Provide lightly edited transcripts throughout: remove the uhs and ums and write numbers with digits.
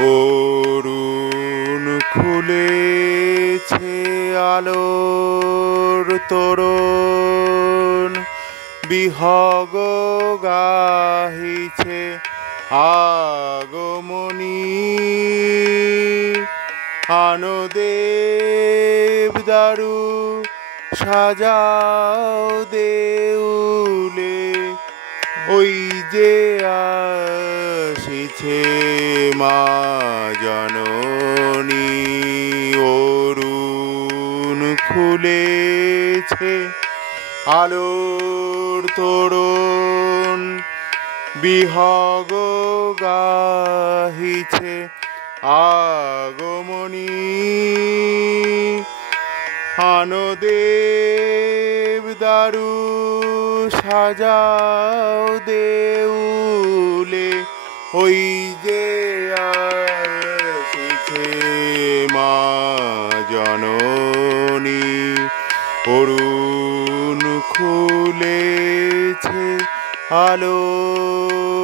অরুণ খুলেছে আলোর তোরণ, বিহগ গাহিছে আগমনী। আনো দেবদারু সাজাও দেউলে, ওই যে আসিছে মা জননী। অরুণ খুলেছে আলোর তোরণ, বিহগ গাহিছে আগমনী। আনো দেবদারু সাজাও দেউলে, ওই যে আসিছে মা জননী। অরুণ খুলেছে আলোর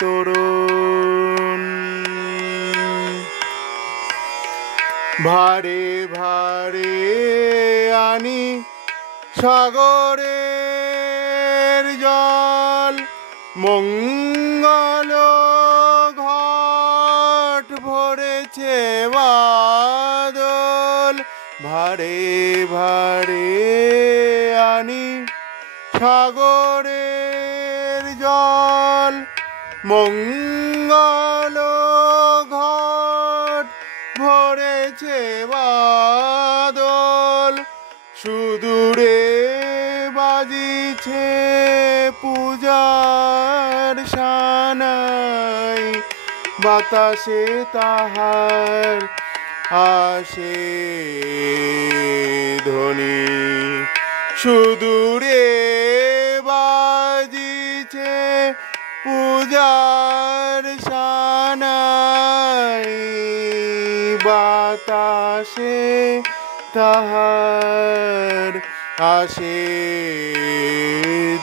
তোরণ। ভারে ভারে আনি সাগরের জল, মঙ্গল ঘট ভরেছে বাদল। ভারে ভারে আনি সাগরের জল, মঙ্গল ঘট ভরেছে বাদল। সুদূরে বাজিছে পূজার সানাই, বাতাসে তাহার আসে ধ্বনি। সুদূরে বাজিছে পূজার সানাই, বাতাসে তাহার আসে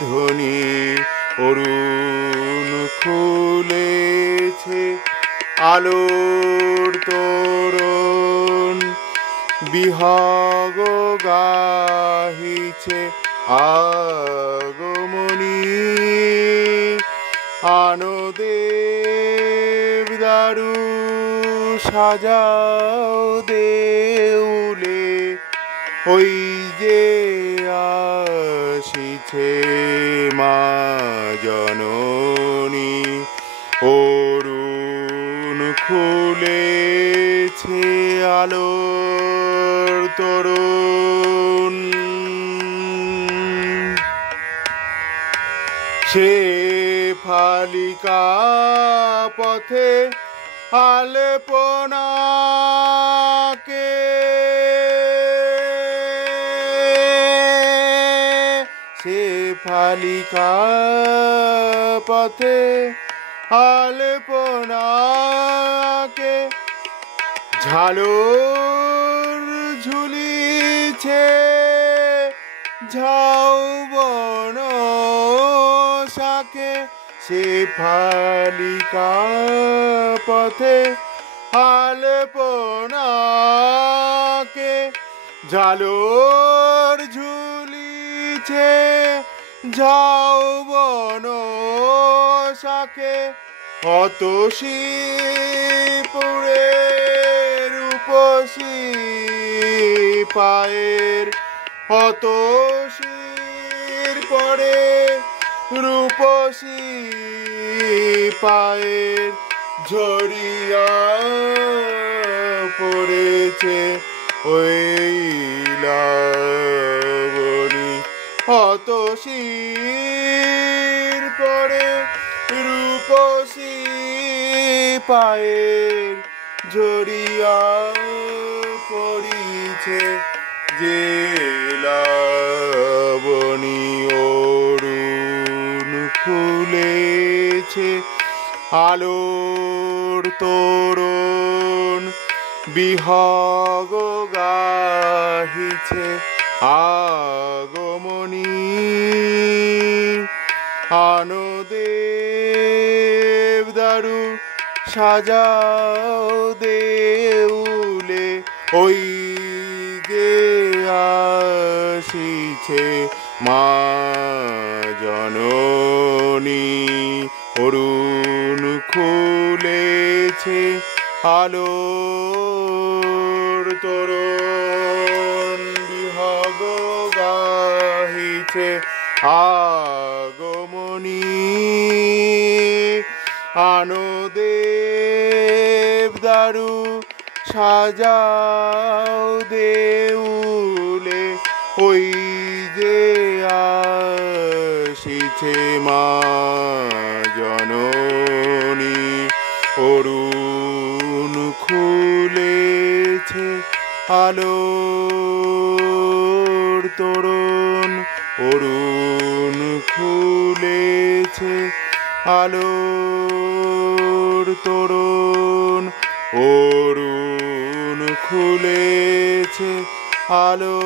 ধ্বনি। অরুণ খুলেছে আলোর তোরণ, বিহগ গাহিছে আগমনী। আনো দেবদারু সাজাও দেউলে, ওই যে আসিছে মা জননী। অরুণ খুলেছে আলোর তোরণ। সে ফালিকা পথে আলপনাকে, সে ফালিকা পথে আলপনাকে, ঝালর ঝুলিছে ঝাউবন শাকে। সে ফালিকা পথে আলপনাকে, ঝালর ঝুলিছে ঝাউবন শাকে। অতসী পুরে রূপসী পায়ের, অতসীর পরে রূপসী পায়ের, ঝরিয়া পড়েছে ওই লাবণী। অতসীর পরে রূপসী পায়ের, ঝরিয়া পড়িছে যে লাবণী। অরুণ খুলেছে আলোর তোরণ, বিহগ গাহিছে আগমনী। আনো দেবদারু সাজাও দেউলে ওই যে আসিছে মা জননী অরুণ খুলেছে আলোর তোরণ বিহগ গাহিছে আগমনী আনো দেব দারু সাজাও দেউলে ওই যে আসিছে মা জননী অরুণ খুলেছে আলোর তোরণ অরুণ খুলেছে আলোর তোরণ অরুণ খুলেছে আলো